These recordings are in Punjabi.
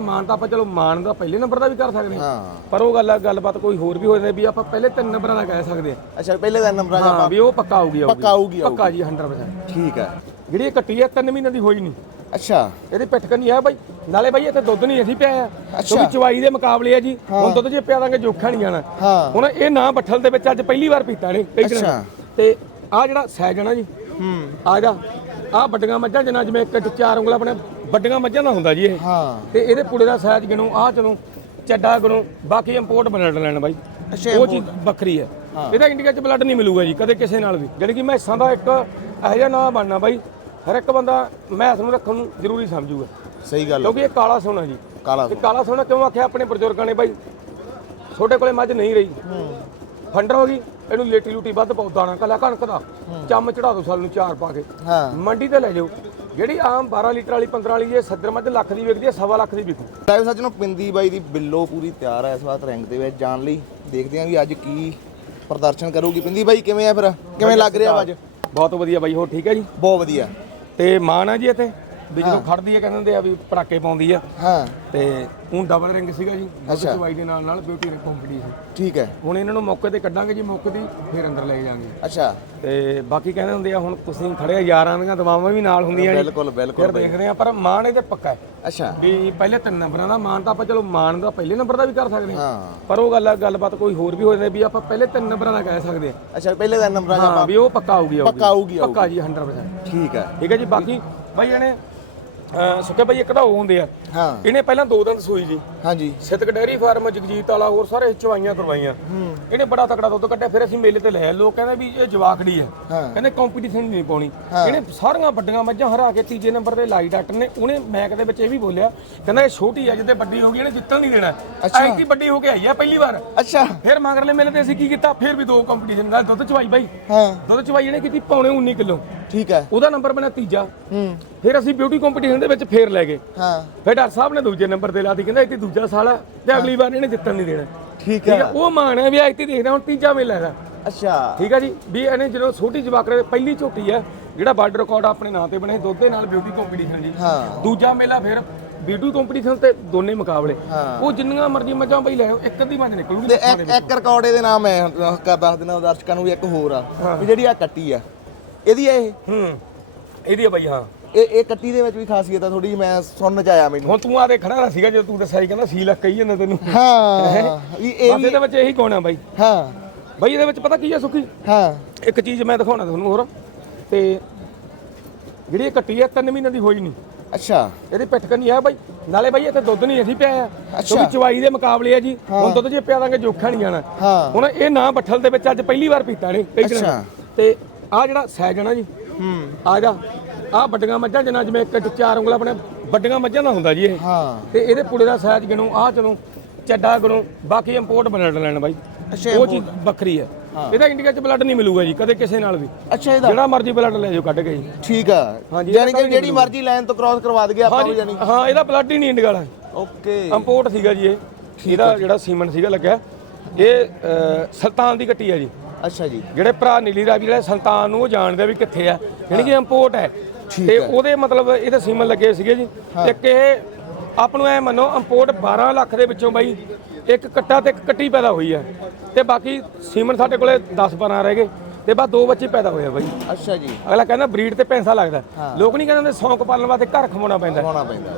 ਮਾਨ ਤਾਂ ਆਪਾਂ ਚਲੋ ਮਾਨ ਦਾ ਪਹਿਲੇ ਨੰਬਰ ਦਾ ਵੀ ਕਰ ਸਕਦੇ ਹਾਂ। ਹਾਂ। ਪਰ ਉਹ ਗੱਲ ਗੱਲਬਾਤ ਕੋਈ ਹੋਰ ਵੀ ਹੋ ਜਾਂਦੀ ਵੀ ਆਪਾਂ ਪਹਿਲੇ ਤਿੰਨ ਨੰਬਰਾਂ ਦਾ ਕਹਿ ਸਕਦੇ ਅੱਛਾ ਪਹਿਲੇ ਦਾ ਨੰਬਰਾਂ ਹਾਂ ਦਾ ਹਾਂ ਵੀ ਉਹ ਪੱਕਾ ਆਊਗੀ। ਪੱਕਾ ਆਊਗੀ, ਆਊਗੀ। ਪੱਕਾ ਜੀ 100% ਠੀਕ ਹੈ। ਜਿਹੜੀ ਇਹ ਕੱਟੀ ਹੈ 3 ਮਹੀਨਿਆਂ ਦੀ ਹੋਈ ਨਹੀਂ। ਅੱਛਾ। ਇਹਦੀ ਪਿੱਠ ਨਹੀਂ ਹੈ ਬਾਈ। ਨਾਲੇ ਬਾਈ ਇੱਥੇ ਦੁੱਧ ਨਹੀਂ ਅਸੀਂ ਪਿਆ ਆ ਅੱਛਾ। ਕਿਉਂਕਿ ਚਵਾਈ ਦੇ ਮੁਕਾਬਲੇ ਆ ਜੀ। ਹੁਣ ਦੁੱਧ ਜੇ ਪਿਆ ਦਾਂਗੇ ਜੋਖਾ ਨਹੀਂ ਜਾਣਾ। ਹਾਂ। ਹੁਣ ਇਹ ਨਾ ਬੱਠਲ ਦੇ ਵਿੱਚ ਅੱਜ ਪਹਿਲੀ ਵਾਰ ਪੀਤਾ ਨੇ ਕਈ ਦਿਨਾਂ ਅੱਛਾ। ਤੇ ਆ ਜਿਹੜਾ ਸੈਜ ਆ ਨਾ ਜੀ। ਹੂੰ। ਆ ਜਾ ਆ ਵੱਡੀਆਂ ਮੱਝਾਂ ਜਿੰਨਾ ਜਿਵੇਂ ਇੱਕ ਚ ਚਾਰ ਉਂਗਲਾਂ ਆਪਣੇ ਵੱਡੀਆਂ ਮੱਝਾਂ ਦਾ ਹੁੰਦਾ ਜੀ ਇਹ। ਹਾਂ। ਤੇ ਇਹਦੇ ਪੁੜੇ ਦਾ ਸਾਈਜ਼ ਗਿਣੋ ਆਹ ਚਲੋ ਚੱਡਾ ਗਿਣੋ ਬਾਕੀ ਇੰਪੋਰਟ ਬਲੱਡ ਲੈਣ ਬਾਈ। ਅੱਛਾ, ਉਹ ਚੀਜ਼ ਵੱਖਰੀ ਹੈ। ਇਹਦਾ ਇੰਡੀਆ ਚ ਬਲੱਡ ਨਹੀਂ ਮਿਲੂਗਾ ਜੀ ਕਦੇ ਕਿਸੇ ਨਾਲ ਵੀ। ਜਾਣੀ ਕਿ ਮੈਸਾਂ ਦਾ ਇੱਕ ਇਹੋ ਜਿਹਾ ਨਾਂ ਬਣਨਾ ਬਾਈ ਹਰ ਇੱਕ ਬੰਦਾ ਮੈਸ ਨੂੰ ਰੱਖਣ ਨੂੰ ਜ਼ਰੂਰੀ ਸਮਝੂਗਾ। ਸਹੀ ਗੱਲ ਕਿਉਂਕਿ ਇਹ ਕਾਲਾ ਸੋਨਾ ਜੀ। ਕਾਲਾ ਤੇ ਕਾਲਾ ਸੋਨਾ ਕਿਉਂ ਆਖਿਆ ਆਪਣੇ ਬਜ਼ੁਰਗਾਂ ਨੇ ਬਾਈ? ਛੋਟੇ ਕੋਲੇ ਮੱਝ ਨਹੀਂ ਰਹੀ। ਫੰਡਰ ਹੋ ਗਈ ਇਹਨੂੰ ਲੇਟੀ ਲੂਟੀ ਵੱਧ ਪਾਉ ਦਾਣਾ ਕੱਲਾ ਕਣਕ ਦਾ। ਚੰਮ ਚੜਾ ਦੋ ਸਾਲ ਨੂੰ ਚਾਰ ਪਾ ਕੇ। ਹਾਂ। ਮੰਡੀ ਤੇ ਲੈ ਜਾਓ। ਜਿਹੜੀ ਆਮ 12 ਲੀਟਰ ਵਾਲੀ 15 ਵਾਲੀ ਇਹ ਸੱਦਰ ਮੱਝ ਲੱਖ ਦੀ ਵਿਕਦੀ ਹੈ ਸਵਾ ਲੱਖ ਦੀ ਵਿਕੂ। ਲਾਈਵ ਸੱਚ ਨੂੰ ਪਿੰਦੀ ਬਾਈ ਦੀ ਬਿੱਲੋ ਪੂਰੀ ਤਿਆਰ ਹੈ ਇਸ ਵਾਰ ਰੈਂਕ ਦੇ ਵਿੱਚ ਜਾਣ ਲਈ। ਦੇਖਦੇ ਹਾਂ ਵੀ ਅੱਜ ਕੀ ਪ੍ਰਦਰਸ਼ਨ ਕਰੂਗੀ। ਪਿੰਦੀ ਬਾਈ ਕਿਵੇਂ ਆ ਫਿਰ? ਕਿਵੇਂ ਲੱਗ ਰਿਹਾ ਅੱਜ? ਬਹੁਤ ਵਧੀਆ ਬਾਈ ਹੋਰ ਠੀਕ ਹੈ ਜੀ? ਬਹੁਤ ਵਧੀਆ। ਤੇ ਮਾਨ ਆ ਜੀ ਇੱਥੇ? ਵੀ ਜਦੋਂ ਖੜਦੀ ਹੈ ਕਹਿੰਦੇ ਹੁੰਦੇ ਆ ਵੀ ਪੜਾਕੇ ਪਾਉਂਦੀ ਆ। ਹਾਂ। ਤੇ ਹੁਣ ਡਬਲ ਰਿੰਗ ਸੀਗਾ ਜੀ ਅੱਛਾ। ਚਵਾਈ ਦੇ ਨਾਲ ਨਾਲ ਬਿਊਟੀ ਰਿੰਗ ਕੰਪੀਟੀਸ਼ਨ ਠੀਕ ਹੈ। ਹੁਣ ਇਹਨਾਂ ਨੂੰ ਮੌਕੇ ਤੇ ਕੱਢਾਂਗੇ ਜੀ ਮੌਕੇ ਦੀ ਫਿਰ ਅੰਦਰ ਲੈ ਜਾਾਂਗੇ ਅੱਛਾ। ਤੇ ਬਾਕੀ ਕਹਿੰਦੇ ਹੁੰਦੇ ਆ ਹੁਣ ਤੁਸੀਂ ਖੜੇ ਯਾਰਾਂ ਦੀਆਂ ਦਵਾਵਾਂ ਵੀ ਨਾਲ ਹੁੰਦੀਆਂ ਜੀ। ਬਿਲਕੁਲ ਬਿਲਕੁਲ ਫਿਰ ਦੇਖਦੇ ਆ ਪਰ ਮਾਨ ਇਹਦੇ ਪੱਕਾ ਹੈ। ਅੱਛਾ। ਵੀ ਪਹਿਲੇ ਤਿੰਨ ਨੰਬਰਾਂ ਦਾ ਮਾਨ ਤਾਂ ਆਪਾਂ ਚਲੋ ਮਾਨ ਦਾ ਪਹਿਲੇ ਨੰਬਰ ਦਾ ਵੀ ਕਰ ਸਕਦੇ ਹਾਂ। ਪਰ ਉਹ ਗੱਲ ਗੱਲਬਾਤ ਕੋਈ ਹੋਰ ਵੀ ਹੋ ਜਾਂਦੀ ਵੀ ਆਪਾਂ ਪਹਿਲੇ ਤਿੰਨ ਨੰਬਰਾਂ ਦਾ ਕਹਿ ਸਕਦੇ ਹਾਂ। ਅੱਛਾ ਪਹਿਲੇ ਦਾ ਨੰਬਰਾਂ ਦਾ ਵੀ ਉਹ ਪੱਕਾ ਆਊਗੀ। ਪੱਕਾ ਆਊਗੀ। ਪੱਕਾ ਜੀ 100% ਠੀਕ ਹੈ। ਠੀਕ ਹੈ ਜੀ ਬਾਕੀ ਬਾਈ ਇਹਨੇ ਅਹ ਸੁੱਕੇ ਬਾਈ ਇੱਕ ਤਾਂ ਉਹ ਹੁੰਦੇ ਆ। ਹਾਂ। ਇਹਨੇ ਪਹਿਲਾਂ ਦੋ ਦਿਨ ਸੂਈ ਜੀ। ਹਾਂਜੀ। ਸਿੱਤਕ ਡੈਰੀ ਫਾਰਮ ਜਗਜੀਤ ਵਾਲਾ ਹੋਰ ਸਾਰੇ ਚਵਾਈਆਂ ਕਰਵਾਈਆਂ। ਇਹਨੇ ਬੜਾ ਤਕੜਾ ਦੁੱਧ ਕੱਢਿਆ ਫਿਰ ਅਸੀਂ ਮੇਲੇ ਤੇ ਲੈ। ਲੋਕ ਕਹਿੰਦੇ ਵੀ ਇਹ ਜਵਾਕੜੀ ਹੈ। ਕਹਿੰਦੇ ਕੰਪੀਟੀਸ਼ਨ ਨਹੀਂ ਪਾਉਣੀ। ਇਹਨੇ ਸਾਰੀਆਂ ਵੱਡੀਆਂ ਮੱਝਾਂ ਹਰਾ ਕੇ ਤੀਜੇ ਨੰਬਰ ਤੇ ਲਾਈ ਡਾਕਟਰ ਨੇ। ਉਹਨੇ ਮੈਕ ਦੇ ਵਿੱਚ ਇਹ ਵੀ ਬੋਲਿਆ ਕਹਿੰਦਾ ਇਹ ਛੋਟੀ ਹੈ ਜਿੱਦੇ ਵੱਡੀ ਹੋ ਗਈ ਇਹਨੇ ਜਿੱਤਣ ਨਹੀਂ ਦੇਣਾ। ਐਤੀ ਵੱਡੀ ਹੋ ਕੇ ਆਈ ਹੈ ਪਹਿਲੀ ਵਾਰ। ਅੱਛਾ। ਫਿਰ ਮਗਰਲੇ ਮੇਲੇ ਤੇ ਅਸੀਂ ਕੀ ਕੀਤਾ? ਫਿਰ ਵੀ ਦੋ ਕੰਪੀਟੀਸ਼ਨ ਦਾ ਦੁੱਧ ਚਵਾਈ ਬਾਈ। ਹਾਂ। ਦੁੱਧ ਚਵਾਈ ਇਹਨੇ ਕੀਤੀ ਪੌਣੇ 19 ਕਿਲੋ। ਠੀਕ ਹੈ। ਉਹਦਾ ਨੰਬਰ ਬਣਿਆ ਤੀਜਾ। ਹੂੰ। ਫਿਰ ਅਸੀਂ ਬਿਊਟੀ ਕੰਪੀਟੀਸ਼ਨ ਦੇ ਵਿੱਚ ਫੇਰ ਲੈ ਗਏ। ਹਾਂ। ਫਿਰ ਡਾਕਟਰ ਸਾਹਿਬ ਨੇ ਦੂਜੇ ਨੰਬਰ ਤੇ ਲਾਤੀ ਕਹਿੰਦਾ ਇੱਥੇ ਦੂਜਾ ਸਾਲ ਆ ਤੇ ਅਗਲੀ ਵਾਰ ਇਹਨੇ ਜਿੱਤਣ ਨਹੀਂ ਦੇਣਾ। ਠੀਕ ਹੈ। ਉਹ ਮਾਣ ਹੈ ਵੀ ਇੱਥੇ ਦੇਖਦਾ ਹੁਣ ਤੀਜਾ ਮੇਲਾ ਹੈਗਾ। ਅੱਛਾ। ਠੀਕ ਹੈ ਜੀ ਵੀ ਇਹਨੇ ਜਦੋਂ ਛੋਟੀ ਜਵਾਕਰੇ ਪਹਿਲੀ ਝੋਟੀ ਹੈ ਜਿਹੜਾ ਵਰਲਡ ਰਿਕਾਰਡ ਆਪਣੇ ਨਾਂ ਤੇ ਬਣਿਆ ਦੁੱਧ ਦੇ ਨਾਲ ਬਿਊਟੀ ਕੰਪੀਟੀਸ਼ਨ ਜੀ। ਹਾਂ। ਦੂਜਾ ਮੇਲਾ ਫਿਰ ਬਿਊਟੀ ਕੰਪੀਟੀਸ਼ਨ ਤੇ ਦੋਨੇ ਮੁਕਾਬਲੇ। ਉਹ ਜਿੰਨੀਆਂ ਮਰਜ਼ੀ ਮੱਝਾਂ ਬਈ ਲੈ ਇੱਕ ਅੱਧੀ ਮੱਝ ਨਿਕਲੂਗੀ ਤੇ ਇੱਕ ਰਿਕਾਰਡ ਇਹਦੇ ਨਾਮ ਹੈ ਕਰ ਦੱਸ ਦੇਣਾ ਦਰਸ਼ਕਾਂ ਨੂੰ ਵੀ ਇੱਕ ਹੋਰ ਆ ਵੀ ਜਿਹੜੀ ਆ ਕੱਟੀ ਆ। ਇਹਦੀ ਆ ਇਹ? ਹੂੰ ਇਹਦੀ ਆ ਬਈ ਹਾਂ। ਇਹ ਇਹ ਕੱਟੀ ਦੇ ਵਿੱਚ ਵੀ ਖਾਸੀਅਤ ਆ ਥੋੜੀ ਮੈਂ ਸੁਣਨ ਚ ਆਇਆ ਮੈਨੂੰ। ਹੁਣ ਤੂੰ ਆ ਦੇ ਖੜਾ ਰਹਾ ਸੀਗਾ ਜਦੋਂ ਤੂੰ ਦੱਸਿਆ ਸੀ ਕਹਿੰਦਾ ਸੀ ਲੱਖ ਕਹੀ ਜਾਂਦਾ ਤੈਨੂੰ। ਹਾਂ ਵੀ ਇਹ ਬਸ ਵੀ ਇਹਦੇ ਵਿੱਚ ਇਹੀ ਕੋਣਾ ਬਾਈ। ਹਾਂ। ਬਾਈ ਇਹਦੇ ਵਿੱਚ ਪਤਾ ਕੀ ਹੈ ਸੁਖੀ? ਹਾਂ। ਇੱਕ ਚੀਜ਼ ਮੈਂ ਦਿਖਾਉਣਾ ਤੁਹਾਨੂੰ ਹੋਰ ਤੇ ਜਿਹੜੀ ਇਹ ਕੱਟੀ ਹੈ 3 ਮਹੀਨਿਆਂ ਦੀ ਹੋਈ ਨਹੀਂ। ਅੱਛਾ। ਇਹਦੀ ਪਿੱਠ ਨਹੀਂ ਹੈ ਬਾਈ। ਨਾਲੇ ਬਾਈ ਇੱਥੇ ਦੁੱਧ ਨਹੀਂ ਅਸੀਂ ਪਿਆ ਆ ਅੱਛਾ। ਕਿਉਂਕਿ ਚਵਾਈ ਦੇ ਮੁਕਾਬਲੇ ਆ ਜੀ। ਹੁਣ ਦੁੱਧ ਜੇ ਪਿਆ ਦਾਂਗੇ ਜੋਖਾ ਨਹੀਂ ਜਾਣਾ। ਹਾਂ। ਹੁਣ ਇਹ ਨਾ ਬੱਠਲ ਦੇ ਵਿੱਚ ਅੱਜ ਪਹਿਲੀ ਵਾਰ ਪੀਤਾ ਨੇ ਕਈ ਦਿਨਾਂ ਅੱਛਾ। ਤੇ ਆ ਜਿਹੜਾ ਸੈਜ ਆ ਨਾ ਜੀ ਹੂੰ। ਆ ਜਾ ਆ ਵੱਡੀਆਂ ਮੱਝਾਂ ਜਿੰਨਾ ਜਿਵੇਂ ਇੱਕ ਚਾਰ ਉਂਗਲਾਂ ਆਪਣੇ ਵੱਡੀਆਂ ਮੱਝਾਂ ਦਾ ਹੁੰਦਾ ਜੀ ਇਹ। ਹਾਂ। ਤੇ ਇਹਦੇ ਪੁੜੇ ਦਾ ਸਾਈਜ਼ ਗਿਣੋ ਆਹ ਚਲੋ ਚੱਡਾ ਗਿਣੋ ਬਾਕੀ ਇੰਪੋਰਟ ਬਲੱਡ ਲੈਣ ਬਾਈ। ਉਹ ਚੀਜ਼ ਵੱਖਰੀ ਹੈ। ਇਹਦਾ ਇੰਡੀਆ ਚ ਬਲੱਡ ਨਹੀਂ ਮਿਲੂਗਾ ਜੀ ਕਦੇ ਕਿਸੇ ਨਾਲ ਵੀ। ਅੱਛਾ ਇਹਦਾ। ਜਿਹੜਾ ਮਰਜ਼ੀ ਬਲੱਡ ਲੈ ਜਾਓ ਕੱਢ ਕੇ ਜੀ। ਠੀਕ ਆ। ਹਾਂਜੀ, ਯਾਨੀ ਕਿ ਜਿਹੜੀ ਮਰਜ਼ੀ ਲਾਈਨ ਤੋਂ ਕ੍ਰਾਸ ਕਰਵਾ ਦਗੇ ਆਪਾਂ ਵੀ ਯਾਨੀ। ਹਾਂ ਇਹਦਾ ਬਲੱਡ ਹੀ ਨਹੀਂ ਇੰਡੀਆ ਵਾਲਾ। ਓਕੇ ਇੰਪੋਰਟ ਸੀਗਾ ਜੀ ਇਹ। ਇਹਦਾ ਜਿਹੜਾ ਸੀਮਨ ਸੀਗਾ ਲੱਗਿਆ। ਇਹ ਸੁਲਤਾਨ ਦੀ ਕੱਟੀ ਹੈ ਜੀ। ਅੱਛਾ ਜੀ। ਜਿਹੜੇ ਭਰਾ ਨੀਲੀ ਰਾਵੀ ਜਿਹੜੇ ਸੁਲਤਾਨ ਨੂੰ ਉਹ ਜਾਣਦੇ ਵੀ ਕਿੱਥੇ ਆ ਯਾਨੀ ਕਿ ਇੰਪੋਰਟ ਹੈ। ਤੇ ਉਹਦੇ ਮਤਲਬ ਇਹਦੇ ਸੀਮਨ ਲੱਗੇ ਸੀਗੇ ਜੀ। ਇੱਕ ਇਹ ਆਪ ਨੂੰ ਐ ਮੰਨੋ ਇੰਪੋਰਟ 12 ਲੱਖ ਦੇ ਵਿੱਚੋਂ ਬਾਈ ਇੱਕ ਕੱਟਾ ਤੇ ਇੱਕ ਕੱਟੀ ਪੈਦਾ ਹੋਈ ਹੈ। ਤੇ ਬਾਕੀ ਸੀਮਨ ਸਾਡੇ ਕੋਲੇ 10 12 ਰਹਿ ਗਏ ਤੇ ਬਸ ਦੋ ਬੱਚੇ ਪੈਦਾ ਹੋਏ ਆ ਬਾਈ। ਅੱਛਾ ਜੀ। ਅਗਲਾ ਕਹਿੰਦਾ ਬਰੀਡ ਤੇ ਪੈਸਾ ਲੱਗਦਾ। ਲੋਕ ਨਹੀਂ ਕਹਿੰਦੇ ਸੌਂਕ ਪਾਲਣ ਵਾਸਤੇ ਘਰ ਖਵਾਉਣਾ ਪੈਂਦਾ।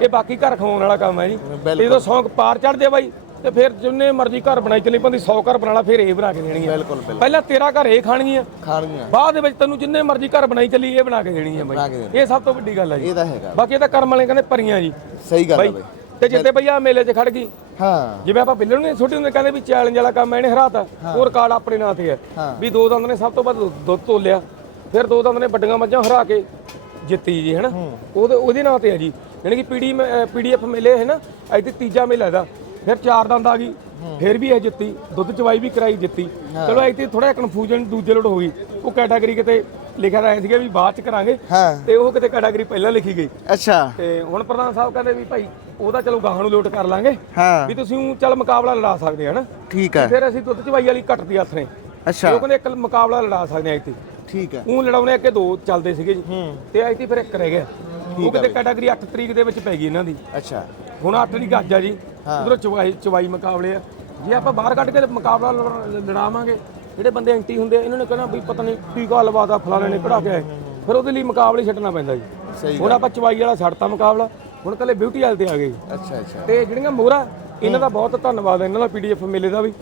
ਇਹ ਬਾਕੀ ਘਰ ਖਵਾਉਣ ਵਾਲਾ ਕੰਮ ਹੈ ਜੀ। ਤੇ ਜਦੋਂ ਸੌਂਕ ਪਾਰ ਚੜਦੇ ਬਾਈ ਤੇ ਫਿਰ ਜਿੰਨੇ ਮਰਜ਼ੀ ਘਰ ਬਣਾਈ ਚੱਲੀ ਪੰਦੀ 100 ਘਰ ਬਣਾ ਲਾ ਫਿਰ ਇਹ ਬਣਾ ਕੇ ਦੇਣੀ ਹੈ ਬਿਲਕੁਲ ਬਿਲਕੁਲ। ਪਹਿਲਾਂ ਤੇਰਾ ਘਰ ਇਹ ਖਾਣਗੀਆਂ। ਖਾਣੀਆਂ ਬਾਅਦ ਦੇ ਵਿੱਚ ਤੈਨੂੰ ਜਿੰਨੇ ਮਰਜ਼ੀ ਘਰ ਬਣਾਈ ਚੱਲੀ ਇਹ ਬਣਾ ਕੇ ਦੇਣੀ ਹੈ ਬਣਾ ਕੇ ਬਾਈ ਦੇਣੀ। ਇਹ ਸਭ ਤੋਂ ਵੱਡੀ ਗੱਲ ਹੈ ਜੀ। ਇਹ ਤਾਂ ਹੈਗਾ। ਬਾਕੀ ਇਹ ਤਾਂ ਕਰਮ ਵਾਲੇ ਕਹਿੰਦੇ ਪਰੀਆਂ ਜੀ। ਸਹੀ ਗੱਲ ਹੈ ਬਾਈ ਬਾਈ। ਤੇ ਜਿੱਤੇ ਭਈਆ ਮੇਲੇ 'ਚ ਖੜ ਗਈ। ਹਾਂ। ਜਿਵੇਂ ਆਪਾਂ ਬਿੱਲਣ ਨੇ ਛੋਟੇ ਹੁੰਦੇ ਕਹਿੰਦੇ ਵੀ ਚੈਲੰਜ ਵਾਲਾ ਕੰਮ ਇਹਨੇ ਹਰਾਤਾ। ਉਹ ਰਿਕਾਰਡ ਆਪਣੇ ਨਾਂ ਤੇ ਹੈ ਹਾਂ। ਵੀ ਦੋ ਦੰਦ ਨੇ ਸਭ ਤੋਂ ਵੱਧ ਦੁੱਧ ਤੋਲਿਆ। ਫਿਰ ਦੋ ਦੰਦ ਨੇ ਵੱਡੀਆਂ ਮੱਝਾਂ ਹਰਾ ਕੇ ਜਿੱਤੀ ਜੀ ਹੈਨਾ? ਉਹਦੇ ਉਹਦੇ ਨਾਂ ਤੇ ਹੈ ਜੀ। ਯਾਨੀ ਕਿ ਪੀਡੀ ਪੀਡੀਐਫ ਮੇਲੇ ਹੈ ਨਾ ਅੱਜ ਤੇ ਤੀਜਾ ਮੇਲਾ ਇਹਦਾ। ਫਿਰ ਚਾਰ ਦੰਦ ਆ ਗਈ। ਫਿਰ ਵੀ ਇਹ ਜਿੱਤੀ ਦੁੱਧ ਚਵਾਈ ਵੀ ਕਰਾਈ ਜਿੱਤੀ। ਚਲੋ ਤੇ ਥੋੜਾ ਕਨਫਿਊਜ਼ਨ ਦੂਜੇ ਲੋਟ ਹੋ ਗਈ। ਉਹ ਕੈਟਾਗਰੀ ਕਿਤੇ ਲਿਖਿਆ ਐ ਸੀਗਾ ਵੀ ਬਾਅਦ ਚ ਕਰਾਂਗੇ। ਤੇ ਉਹ ਕਿਤੇ ਕੈਟਾਗਰੀ ਪਹਿਲਾਂ ਲਿਖੀ ਗਈ। ਅੱਛਾ। ਤੇ ਹੁਣ ਪ੍ਰਧਾਨ ਸਾਹਿਬ ਕਹਿੰਦੇ ਵੀ ਭਾਈ ਉਹਦਾ ਚਲੋ ਗਾਹਾਂ ਨੂੰ ਲੋਟ ਕਰ ਲਾਂਗੇ। ਵੀ ਤੁਸੀਂ ਚੱਲ ਮੁਕਾਬਲਾ ਲੜਾ ਸਕਦੇ ਆ ਨਾ ਠੀਕ ਹੈ ਫਿਰ ਅਸੀਂ ਦੁੱਧ ਚਵਾਈ ਵਾਲੀ ਘਟਦੀ ਹੱਥ ਨੇ। ਅੱਛਾ। ਉਹ ਕਹਿੰਦੇ ਇੱਕ ਮੁਕਾਬਲਾ ਲੜਾ ਸਕਦੇ ਆ ਇੱਥੇ। ਠੀਕ ਹੈ ਊਂ ਲੜਾਉਣੇ ਅੱਗੇ ਦੋ ਚੱਲਦੇ ਸੀਗੇ ਜੀ। ਤੇ ਇੱਥੇ ਫਿਰ ਇੱਕ ਰਹਿ ਗਿਆ। ਉਹ ਕਿਤੇ ਕੈਟਾਗਰੀ 8 ਤਰੀਕ ਦੇ ਵਿੱਚ ਪੈ ਗਈ ਇਹਨਾਂ ਦੀ। ਅੱਛਾ। ਹੁਣ 8 ਤਰੀਕ ਅੱਜ ਆ ਜੀ। ਉਧਰੋਂ ਚਵਾਈ ਚਵਾਈ ਮੁਕਾਬਲੇ ਆ। ਜੇ ਆਪਾਂ ਬਾਹਰ ਕੱਢ ਕੇ ਮੁਕਾਬਲਾ ਲੜ- ਲੜਾਵਾਂਗੇ ਜਿਹੜੇ ਬੰਦੇ ਐਂਟੀ ਹੁੰਦੇ ਇਹਨਾਂ ਨੇ ਕਹਿਣਾ ਵੀ ਪਤਾ ਨਹੀਂ ਕੀ ਗੱਲਬਾਤ ਆ ਫਲਾਣੇ ਨੇ ਕਢਾ ਕੇ ਆਏ। ਫਿਰ ਉਹਦੇ ਲਈ ਮੁਕਾਬਲੇ ਛੱਡਣਾ ਪੈਂਦਾ ਜੀ। ਸਹੀ ਹੁਣ ਆਪਾਂ ਚਵਾਈ ਵਾਲਾ ਛੱਡਤਾ ਮੁਕਾਬਲਾ ਹੁਣ ਕੱਲੇ ਬਿਊਟੀ ਵਾਲੇ ਤੇ ਆ ਗਏ। ਅੱਛਾ ਅੱਛਾ। ਤੇ ਜਿਹੜੀਆਂ ਮੋਹਰਾ ਇਹਨਾਂ ਦਾ ਬਹੁਤ ਧੰਨਵਾਦ ਹੈ ਇਹਨਾਂ ਦਾ ਪੀਡੀਐਫ ਮੇਲੇ ਦਾ ਵੀ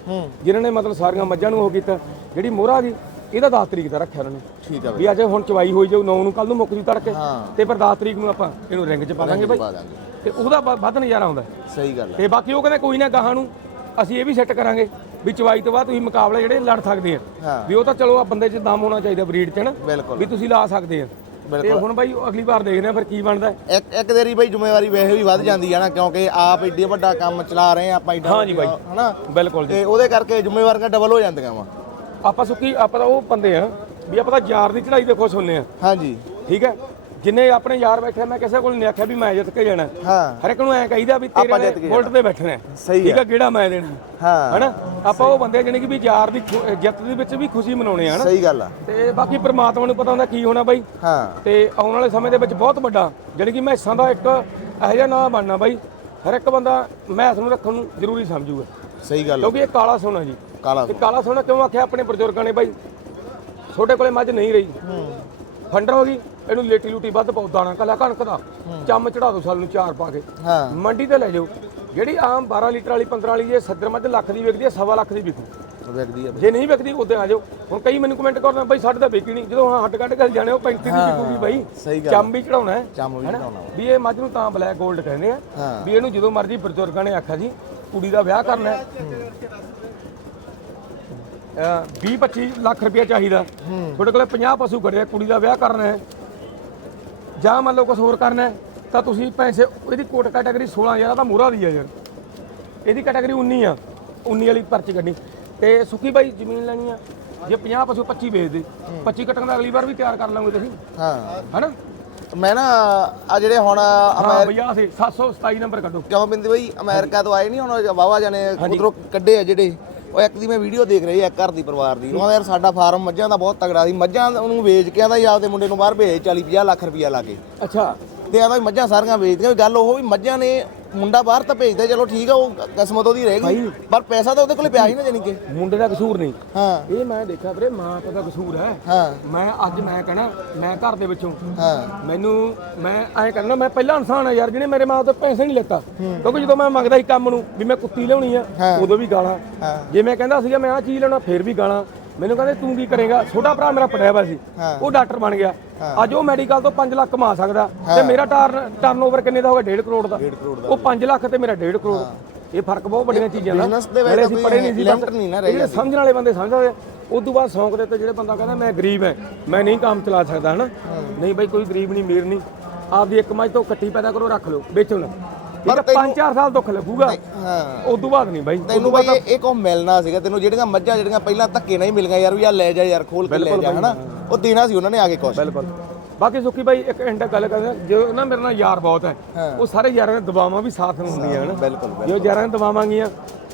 ਜਿਨ੍ਹਾਂ ਨੇ ਮਤਲਬ ਸਾਰੀਆਂ ਮੱਝਾਂ ਨੂੰ ਉਹ ਕੀਤਾ। ਜਿਹੜੀ ਮੋਹਰਾ ਗਈ ਇਹਦਾ 10 ਤਰੀਕ ਦਾ ਰੱਖਿਆ ਉਹਨਾਂ ਨੇ। ਠੀਕ ਆ ਵੀ ਅੱਜ ਹੁਣ ਚਵਾਈ ਹੋਈ ਜਾਊ 9 ਨੂੰ ਕੱਲ ਨੂੰ ਮੁੱਕ ਜੂ ਤੜਕੇ। ਹਾਂ। ਤੇ ਫਿਰ 10 ਤਰੀਕ ਨੂੰ ਆਪਾਂ ਇਹਨੂੰ ਰਿੰਗ 'ਚ ਪਾ ਦਾਂਗੇ ਬਾਈ। ਪਾ ਦਾਂਗੇ। ਤੇ ਉਹਦਾ ਵ- ਵੱਧ ਨਜ਼ਾਰਾ ਆਉਂਦਾ। ਸਹੀ ਗੱਲ ਹੈ ਤੇ ਬਾਕੀ ਉਹ ਕਹਿੰਦੇ ਕੋਈ ਨਾ ਗਾਹਾਂ ਨੂੰ ਅਸੀਂ ਇਹ ਵੀ ਸੈੱਟ ਕਰਾਂਗੇ ਵੀ ਚਵਾਈ ਤੋਂ ਬਾਅਦ ਤੁਸੀਂ ਮੁਕਾਬਲੇ ਜਿਹੜੇ ਲੜ ਸਕਦੇ ਆ। ਹਾਂ। ਵੀ ਉਹ ਤਾਂ ਚਲੋ ਆ ਬੰਦੇ 'ਚ ਦਮ ਹੋਣਾ ਚਾਹੀਦਾ ਬਰੀਡ 'ਚ ਨਾ। ਬਿਲਕੁਲ। ਵੀ ਤੁਸੀਂ ਲਾ ਸਕਦੇ ਆ। ਤੇ ਹੁਣ ਬਾਈ ਉਹ ਅਗਲੀ ਵਾਰ ਦੇਖਦੇ ਆ ਫਿਰ ਕੀ ਬਣਦਾ। ਇੱਕ ਇੱਕ ਦੇਰੀ ਬਈ ਜ਼ਿੰਮੇਵਾਰੀ ਵੈਸੇ ਵੀ ਵੱਧ ਜਾਂਦੀ ਹੈ ਨਾ ਕਿਉਂਕਿ ਆਪ ਏਡੀ ਵੱਡਾ ਕੰਮ ਚਲਾ ਰਹੇ ਆ ਆਪਾਂ ਏਡਾ ਹਾਂ ਜੀ ਬਾਈ। ਹਨਾ? ਬਿਲਕੁਲ ਜੀ। ਤੇ ਉਹਦੇ ਕਰਕੇ ਜ਼ਿੰਮੇਵਾਰੀਆਂ ਡਬਲ ਹੋ ਜਾਂਦੀਆਂ ਵਾ। ਆਪਾਂ ਸੁੱਕੀ ਆਪਾਂ ਤਾਂ ਉਹ ਬੰਦੇ ਆ ਵੀ ਆਪਾਂ ਤਾਂ ਯਾਰ ਦੀ ਚੜਾਈ ਤੇ ਖੁਸ਼ ਹੁੰਨੇ ਆ। ਹਾਂਜੀ। ਠੀਕ ਹੈ? ਜਿੰਨੇ ਆਪਣੇ ਯਾਰ ਬੈਠੇ ਮੈਂ ਕਿਸੇ ਕੋਲ ਨਹੀਂ ਆਖਿਆ ਵੀ ਮੈਂ ਜਿੱਤ ਕੇ ਜਾਣਾ। ਹਾਂ। ਹਰ ਇੱਕ ਨੂੰ ਐ ਕਹੀਦਾ ਵੀ ਤੇਰੇ ਬੁਲਟ ਤੇ ਬੈਠਣਾ ਹੈ। ਸਹੀ ਠੀਕ ਹੈ ਕਿਹੜਾ ਮੈਂ ਦੇਣਾ? ਹਾਂ। ਹਨਾ? ਆਪਾਂ ਉਹ ਬੰਦੇ ਜਿਹਨੇ ਕਿ ਵੀ ਯਾਰ ਦੀ ਜਿੱਤ ਦੇ ਵਿੱਚ ਵੀ ਖੁਸ਼ੀ ਮਨਾਉਣੇ ਆ ਹਨਾ? ਸਹੀ ਗੱਲ ਆ। ਤੇ ਬਾਕੀ ਪ੍ਰਮਾਤਮਾ ਨੂੰ ਪਤਾ ਹੁੰਦਾ ਕੀ ਹੋਣਾ ਬਾਈ। ਹਾਂ। ਤੇ ਆਉਣ ਵਾਲੇ ਸਮੇਂ ਦੇ ਵਿੱਚ ਬਹੁਤ ਵੱਡਾ ਜਿਹੜੀ ਕਿ ਮੈਸਾਂ ਦਾ ਇੱਕ ਇਹੋ ਜਿਹਾ ਨਾਂ ਬਣਨਾ ਬਾਈ। ਹਰ ਇੱਕ ਬੰਦਾ ਮੈਸ ਨੂੰ ਰੱਖਣ ਨੂੰ ਜ਼ਰੂਰੀ ਸਮਝੂਗਾ। ਸਹੀ ਗੱਲ। ਕਿਉਂਕਿ ਇਹ ਕਾਲਾ ਸੋਨਾ ਜੀ। ਕਾਲਾ ਤੇ ਕਾਲਾ ਸੋਨਾ ਕਿਉਂ ਆਖਿਆ ਆਪਣੇ ਬਜ਼ੁਰਗਾਂ ਨੇ ਬਾਈ? ਛੋਟੇ ਕੋਲੇ ਮੱਝ ਨਹੀਂ ਰਹੀ। ਫੰਡਰ ਹੋ ਗਈ ਇਹਨੂੰ ਲੇਟੀ ਲੂਟੀ ਵੱਧ ਪਾਉ ਦਾਣਾ ਕਲਾ ਕਣਕ ਦਾ। ਚੰਮ ਚੜਾ ਦੋ ਸਾਲ ਨੂੰ ਚਾਰ ਪਾ ਕੇ। ਹਾਂ। ਮੰਡੀ ਤੇ ਲੈ ਜਾਓ। ਜਿਹੜੀ ਆਮ 12 ਲੀਟਰ ਵਾਲੀ 15 ਵਾਲੀ ਇਹ ਸੱਜਰ ਮੱਝ ਲੱਖ ਦੀ ਵਿਕਦੀ ਹੈ ਸਵਾ ਲੱਖ ਦੀ ਵਿਕੂ। ਆ ਬਈ। ਜੇ ਨਹੀਂ ਵਿਕਦੀ ਉਦੋਂ ਆ ਜਾਓ। ਹੁਣ ਕਈ ਮੈਨੂੰ ਕਮੈਂਟ ਕਰਦੇ ਬਾਈ ਸਾਡੇ ਤਾਂ ਵਿਕੀ ਨਹੀਂ। ਜਦੋਂ ਹਾਂ ਹੱਟ ਕੱਢ ਕੇ ਜਾਣੇ ਉਹ 35 ਦੀ ਵਿਕੂਗੀ ਬਾਈ। ਚੰਮ ਵੀ ਚੜਾਉਣਾ ਹੈ। ਚੰਮ ਵੀ ਹੈਨਾ? ਚੜਾਉਣਾ ਵੀ। ਇਹ ਮੱਝ ਨੂੰ ਤਾਂ ਬਲੈਕ 골ਡ ਕਹਿੰਦੇ ਆ। ਹਾਂ। ਵੀ ਇਹਨੂੰ ਜਦੋਂ ਮਰਜ਼ੀ ਬਜ਼ੁਰਗਾਂ ਨੇ ਆਖਿਆ ਜੀ ਕੁੜੀ ਦਾ ਵਿਆਹ ਕਰਨਾ ਹੈ। 20 25 ਲੱਖ ਰੁਪਇਆ ਚਾਹੀਦਾ। ਤੁਹਾਡੇ ਕੋਲੇ 50 ਪਸ਼ੂ ਖੜੇ ਆ ਕੁੜੀ ਦਾ ਵਿਆਹ ਕਰਨਾ ਹੈ ਜਾਂ ਮੰਨ ਲਓ ਕੁਝ ਹੋਰ ਕਰਨਾ ਹੈ ਤਾਂ ਤੁਸੀਂ ਪੈਸੇ ਇਹਦੀ ਕੋਟ ਕੈਟਾਗਰੀ 16000 ਦਾ ਮੂਰਾ ਦੀ ਹੈ ਯਾਰ। ਇਹਦੀ ਕੈਟਾਗਰੀ 19 ਆ 19 ਵਾਲੀ ਪਰਚੀ ਕੱਢਣੀ ਤੇ ਸੁੱਕੀ ਬਾਈ ਜ਼ਮੀਨ ਲੈਣੀ ਆ ਜੇ 50 ਪਸ਼ੂ 25 ਵੇਚ ਦੇ 25 ਕੱਟਣ ਦਾ ਅਗਲੀ ਵਾਰ ਵੀ ਤਿਆਰ ਕਰ ਲਾਂਗੇ ਤੁਸੀਂ। ਹਾਂ। ਹਨਾ? ਮੈਂ ਨਾ ਆ ਜਿਹੜੇ ਹੁਣ ਭਈਆ ਸੀ 727 ਨੰਬਰ ਕੱਢੋ। ਕਿਉਂ ਬਿੰਦੀ ਬਈ ਅਮਰੀਕਾ ਤੋਂ ਆਏ ਨਹੀਂ ਹੁਣ ਵਾਵਾ ਜਾਣੇ ਉਧਰੋਂ ਕੱਢੇ ਆ ਜਿਹੜੇ। ਉਹ ਇੱਕ ਦੀ ਮੈਂ ਵੀਡੀਓ ਦੇਖ ਰਹੀ ਆ ਘਰ ਦੀ ਪਰਿਵਾਰ ਦੀ। ਉਹਨਾਂ ਦਾ ਯਾਰ ਸਾਡਾ ਫਾਰਮ ਮੱਝਾਂ ਦਾ ਬਹੁਤ ਤਗੜਾ ਸੀ। ਮੱਝਾਂ ਉਹਨੂੰ ਵੇਚ ਕੇ ਆਂਦਾ ਹੀ ਆਪਦੇ ਮੁੰਡੇ ਨੂੰ ਬਾਹਰ ਭੇਜ 40 50 ਲੱਖ ਰੁਪਇਆ ਲਾ ਕੇ। ਅੱਛਾ। ਤੇ ਆਂਦਾ ਮੱਝਾਂ ਸਾਰੀਆਂ ਵੇਚਦੀਆਂ ਵੀ ਗੱਲ ਉਹ ਵੀ ਮੱਝਾਂ ਨੇ ਮੁੰਡਾ ਬਾਹਰ ਤਾਂ ਭੇਜਦਾ ਚਲੋ ਠੀਕ ਆ ਉਹ ਕਿਸਮਤ ਉਹਦੀ ਰਹੇਗੀ। ਪਰ ਪੈਸਾ ਤਾਂ ਉਹਦੇ ਕੋਲੇ ਪਿਆ ਹੀ ਨਾ ਜਾਨੀ ਕਿ। ਮੁੰਡੇ ਦਾ ਕਸੂਰ ਨਹੀਂ। ਹਾਂ। ਇਹ ਮੈਂ ਦੇਖਿਆ ਵੀਰੇ ਮਾਂ ਪਿਓ ਦਾ ਕਸੂਰ ਹੈ। ਹਾਂ। ਮੈਂ ਅੱਜ ਮੈਂ ਕਹਿਣਾ ਮੈਂ ਘਰ ਦੇ ਵਿੱਚੋਂ। ਹਾਂ। ਮੈਨੂੰ ਮੈਂ ਐਂ ਕਰਨਾ ਮੈਂ ਪਹਿਲਾ ਇਨਸਾਨ ਆ ਯਾਰ ਜਿਹਨੇ ਮੇਰੇ ਮਾਂ ਤੋਂ ਪੈਸੇ ਨਹੀਂ ਲੈਤਾ। ਕਿਉਂਕਿ ਜਦੋਂ ਮੈਂ ਮੰਗਦਾ ਸੀ ਕੰਮ ਨੂੰ ਵੀ ਮੈਂ ਕੁੱਤੀ ਲਿਆਉਣੀ ਆ ਉਦੋਂ ਵੀ ਗਾਲਾਂ। ਜੇ ਮੈਂ ਕਹਿੰਦਾ ਸੀਗਾ ਮੈਂ ਆਹ ਚੀਜ਼ ਲੈਣਾ ਫੇਰ ਵੀ ਗਾਲਾਂ। ਮੈਨੂੰ ਕਹਿੰਦੇ ਤੂੰ ਕੀ ਕਰੇਗਾ? ਛੋਟਾ ਭਰਾ ਮੇਰਾ ਪੜਿਆ ਸੀ। ਉਹ ਡਾਕਟਰ ਬਣ ਗਿਆ। ਅੱਜ ਉਹ ਮੈਡੀਕਲ ਤੋਂ 5 ਲੱਖ ਕਮਾ ਸਕਦਾ। ਤੇ ਮੇਰਾ ਟਰਨ ਟਰਨਓਵਰ ਕਿੰਨੇ ਦਾ ਹੋਗਾ 1.5 ਕਰੋੜ ਦਾ। ਉਹ 5 ਲੱਖ ਤੇ ਮੇਰਾ 1.5 ਕਰੋੜ। ਇਹ ਫ਼ਰਕ ਬਹੁਤ ਵੱਡੀਆਂ ਚੀਜ਼ਾਂ ਦਾ। Business ਦੇ ਵਿੱਚ ਨਾਲੇ ਅਸੀਂ ਪੜ੍ਹੇ ਨਹੀਂ ਸੀ limit ਨਹੀਂ ਨਾ ਜਿਹੜੇ ਸਮਝਣ ਵਾਲੇ ਬੰਦੇ ਸਮਝਦੇ ਆ। ਉਸ ਤੋਂ ਬਾਅਦ ਸ਼ੌਂਕ ਦੇ ਤੇ ਜਿਹੜੇ ਬੰਦਾ ਕਹਿੰਦਾ ਮੈਂ ਗਰੀਬ ਐ ਮੈਂ ਨਹੀਂ ਕੰਮ ਚਲਾ ਸਕਦਾ ਹਨਾ? ਨਹੀਂ ਬਾਈ ਕੋਈ ਗਰੀਬ ਨਹੀਂ ਅਮੀਰ ਨਹੀਂ। ਆਪਦੀ ਇੱਕ ਮੱਝ ਤੋਂ ਕੱਟੀ ਪੈਦਾ ਕਰੋ ਰੱਖ ਲਓ ਵੇਚੋ ਨਾ। ਠੀਕ ਹੈ 5-4 ਸਾਲ ਦੁੱਖ ਲੱਗੂਗਾ। ਹਾਂ। ਉਸ ਤੋਂ ਬਾਅਦ ਨਹੀਂ ਬਾਈ ਤੈਨੂੰ ਬਈ ਇਹ- ਕੋ ਮਿਲਣਾ ਸੀਗਾ? ਤੈਨੂੰ ਜਿਹੜੀਆਂ ਮੱਝਾਂ ਜਿਹੜੀਆਂ ਪਹਿਲਾਂ ਧੱਕੇ ਨਹੀਂ ਮਿਲੀਆਂ ਯਾਰ ਵੀ ਆ ਲੈ ਜਾ ਯਾਰ ਖੋਲ ਕੇ ਲੈ ਜਾ ਹਨਾ? ਉਹ ਦੇਣਾ ਸੀ ਉਹਨਾਂ ਨੇ ਆ ਕੇ ਕੁਛ। ਬਿਲਕੁਲ। ਬਾਕੀ ਸੁੱਕੀ ਬਾਈ ਇੱਕ ਐਂਡ ਗੱਲ ਕਰਦੇ ਜੋ ਨਾ ਮੇਰੇ ਨਾਲ ਯਾਰ ਬਹੁਤ ਹੈ ਉਹ ਸਾਰੇ ਯਾਰਾਂ ਦੇ ਦਬਾਵਾਂ ਵੀ ਸਾਥ ਨੂੰ ਹੁੰਦੀਆਂ ਹਨ? ਬਿਲਕੁਲ ਜੋ ਯਾਰਾਂ ਨੇ ਦਬਾਵਾਂਗੀਆਂ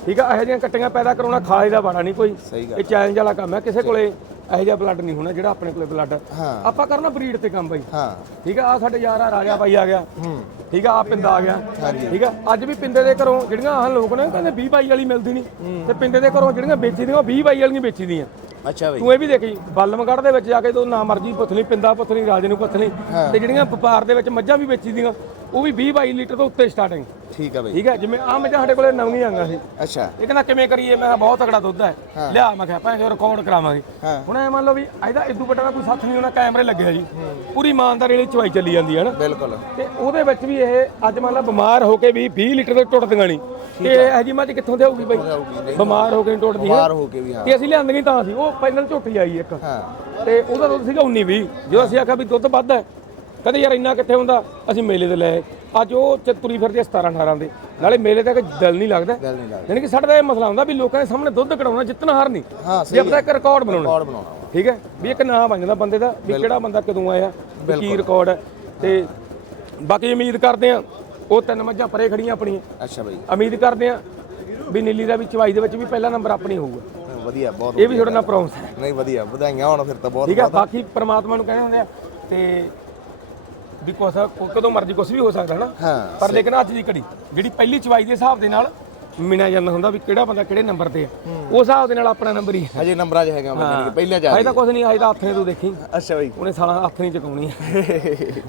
ਠੀਕ ਆ ਇਹੋ ਜਿਹੀਆਂ ਕੱਟੀਆਂ ਪੈਦਾ ਕਰਾਉਣਾ ਖਾਲੇ ਦਾ ਬਾੜਾ ਨਹੀਂ ਕੋਈ। ਇਹ ਚੈਲੰਜ ਵਾਲਾ ਕੰਮ ਹੈ ਕਿਸੇ ਕੋਲੇ। ਇਹੋ ਜਿਹਾ ਬਲੱਡ ਨਹੀਂ ਹੋਣਾ ਜਿਹੜਾ ਆਪਣੇ ਕੋਲੇ ਬਲੱਡ ਆਪਾਂ ਕਰਨਾ ਬਰੀਡ ਤੇ ਕੰਮ ਬਾਈ। ਹਾਂ। ਠੀਕ ਆ ਆ ਸਾਡੇ ਯਾਰ ਆ ਰਾਜਾ ਬਾਈ ਆ ਗਿਆ। ਠੀਕ ਆ ਆ ਪਿੰਦਾ ਆ ਗਿਆ। ਠੀਕ ਆ ਅੱਜ ਵੀ ਪਿੰਦੇ ਦੇ ਘਰੋਂ ਜਿਹੜੀਆਂ ਆਹ ਲੋਕ ਨੇ ਕਹਿੰਦੇ 20 ਬਾਈ ਵਾਲੀ ਮਿਲਦੀ ਨਹੀਂ। ਤੇ ਪਿੰਦੇ ਦੇ ਘਰੋਂ ਜਿਹੜੀਆਂ ਵੇਚੀ ਦੀਆਂ ਉਹ 20 ਬਾਈ ਵਾਲੀਆਂ ਵੇਚੀ ਦੀਆਂ ਅੱਛਾ ਬਈ। ਤੂੰ ਇਹ ਵੀ ਦੇਖੀ ਬਲਮਗੜ ਦੇ ਵਿੱਚ ਜਾ ਕੇ ਤੂੰ ਨਾ ਮਰਜ਼ੀ ਪੁੱਥਲੀ ਪਿੰਦਾ ਪੁੱਥਲੀ ਰਾਜੇ ਨੂੰ ਪੁੱਥਲੀ ਤੇ ਜਿਹੜੀਆਂ ਵਪਾਰ ਦੇ ਵਿੱਚ ਮੱਝਾਂ ਵੀ ਵੇਚੀ ਦੀਆਂ ਉਹ ਵੀ 20 22 ਲੀਟਰ ਤੋਂ ਉੱਤੇ ਸਟਾਰਟਿੰਗ ਠੀਕ ਆ ਬਈ। ਠੀਕ ਹੈ ਜਿਵੇਂ ਆ ਮੱਝਾਂ ਸਾਡੇ ਕੋਲੇ ਨਵੀਆਂ ਆਈਆਂ ਸੀ ਅੱਛਾ। ਇਹ ਕਹਿੰਦਾ ਕਿਵੇਂ ਕਰੀਏ? ਮੈਂ ਕਿਹਾ ਬਹੁਤ ਤਕੜਾ ਦੁੱਧ ਹੈ। ਲਿਆ ਮੈਂ ਕਿਹਾ ਭਾਵੇਂ ਰਿਕਾਰਡ ਕਰਾਵਾਂਗੇ। ਹੁਣ ਐ ਮੰਨ ਲਓ ਵੀ ਇਹਦਾ ਇਦੋਂ ਵੱਡਾ ਦਾ ਕੋਈ ਸਾਥ ਨਹੀਂ ਹੋਣਾ ਕੈਮਰੇ ਲੱਗੇ ਆ ਜੀ। ਪੂਰੀ ਇਮਾਨਦਾਰੀ ਵਾਲੀ ਚਵਾਈ ਚੱਲੀ ਜਾਂਦੀ ਹੈ ਨਾ। ਬਿਲਕੁਲ। ਤੇ ਉਹਦੇ ਵਿੱਚ ਵੀ ਇਹ ਅੱਜ ਮੰਨ ਲਾ ਬਿਮਾਰ ਹੋ ਕੇ ਵੀ 20 ਲੀਟਰ ਦੇ ਟੁੱਟਦੀਆਂ ਨਹੀਂ। ਤੇ ਇਹ ਜੀ ਮੱਝ ਕਿੱਥੋਂ ਤੇ ਆਊਗੀ ਬਾਈ ਬਿਮਾਰ ਹੋ ਕੇ ਨਹੀਂ ਟੁੱਟਦੀ ਹੈ। ਬਾਹਰ ਹੋ ਕੇ ਵੀ ਹਾਂ। ਤੇ ਅਸੀਂ ਲਿਆਂਦੀਆਂ ਤਾਂ ਸੀ ਉਹ ਪਹਿਲਾਂ ਝੋਟੀ ਆਈ ਇੱਕ। ਹਾਂ। ਤੇ ਉਹਦਾ ਦੁੱਧ ਸੀਗਾ 19 20 ਜਦੋਂ ਅਸੀਂ ਆਖਿਆ ਵੀ ਦੁੱਧ ਵੱਧ ਹੈ ਕਹਿੰਦੇ ਯਾਰ ਇੰਨਾ ਕਿੱਥੇ ਹੁੰਦਾ? ਅਸੀਂ ਮੇਲੇ ਤੇ ਲੈ ਆਏ। ਅੱਜ ਉਹ ਚ ਤੁਰੀ ਫਿਰਦੀ ਹੈ 17 18 ਦੇ। ਨਾਲੇ ਮੇਲੇ ਤੇ ਦਿਲ ਨਹੀਂ ਲੱਗਦਾ। ਗੱਲ ਨਹੀਂ ਲੱਗਦੀ। ਯਾਨੀ ਕਿ ਸਾਡਾ ਤਾਂ ਇਹ ਮਸਲਾ ਹੁੰਦਾ ਵੀ ਲੋਕਾਂ ਦੇ ਸਾਹਮਣੇ ਦੁੱਧ ਕਢਾਉਣਾ ਜਿੱਤਣਾ ਹਾਰ ਨਹੀਂ। ਹਾਂ ਜੇ ਆਪਣਾ ਇੱਕ ਰਿਕਾਰਡ ਬਣਾਉਣਾ। ਰਿਕਾਰਡ ਬਣਾਉਣਾ ਵਾ। ਠੀਕ ਹੈ? ਵੀ ਇੱਕ ਨਾਂ ਬਣ ਜਾਂਦਾ ਬੰਦੇ ਦਾ ਵੀ ਕਿਹੜਾ ਬੰਦਾ ਕਦੋਂ ਆਇਆ ਵੀ ਕੀ ਰਿਕਾਰਡ ਹੈ। ਤੇ ਬਾਕੀ ਉਮੀਦ ਕਰਦੇ ਆ ਉਹ ਤਿੰਨ ਮੱਝਾਂ ਪਰੇ ਖੜੀਆਂ ਆਪਣੀਆਂ। ਅੱਛਾ ਬਈ। ਉਮੀਦ ਕਰਦੇ ਆ ਵੀ ਨੀਲੀ ਦਾ ਵੀ ਚਵਾਈ ਦੇ ਵਿੱਚ ਵੀ ਪਹਿਲਾ ਨੰਬਰ ਆਪਣੀ ਹੋਊਗਾ। ਵਧੀਆ ਬਹੁਤ ਇਹ ਵੀ ਤੁਹਾਡੇ ਨਾਲ ਪ੍ਰੋਮਿਸ ਹੈ। ਨਹੀਂ ਵਧੀਆ ਵਧਾਈਆਂ ਹੋਣ ਫਿਰ ਤਾਂ ਬਹੁਤ ਠੀਕ ਹੈ? ਬਾਕੀ ਪ੍ਰਮਾਤਮਾ ਨੂੰ ਕਹਿੰਦੇ ਹੁੰਦੇ ਆ ਤੇ ਵੀ ਕੁਛ ਕਦੋਂ ਮਰਜ਼ੀ ਕੁਛ ਵੀ ਹੋ ਸਕਦਾ ਹਨਾ? ਹਾਂ ਪਰ ਲੇਕਿਨ ਅੱਜ ਦੀ ਘੜੀ ਜਿਹੜੀ ਪਹਿਲੀ ਚਵਾਈ ਦੇ ਹਿਸਾਬ ਦੇ ਨਾਲ ਮਿਣਿਆ ਜਾਂਦਾ ਹੁੰਦਾ ਵੀ ਕਿਹੜਾ ਬੰਦਾ ਕਿਹੜੇ ਨੰਬਰ ਤੇ ਆ। ਉਸ ਹਿਸਾਬ ਦੇ ਨਾਲ ਆਪਣਾ ਨੰਬਰ ਹੀ ਹੈ। ਹਜੇ ਨੰਬਰਾਂ 'ਚ ਹੈਗਾ ਬੰਦੇ ਕਿ ਪਹਿਲੇ ਜਾ ਅਜੇ ਤਾਂ ਕੁਛ ਨਹੀਂ ਅਜੇ ਤਾਂ ਹੱਥ ਨੇ ਤੂੰ ਦੇਖੀ। ਅੱਛਾ ਬਈ। ਉਹਨੇ ਸਾਲਾ ਹੱਥ ਨਹੀਂ ਚਕਾਉਣੀ।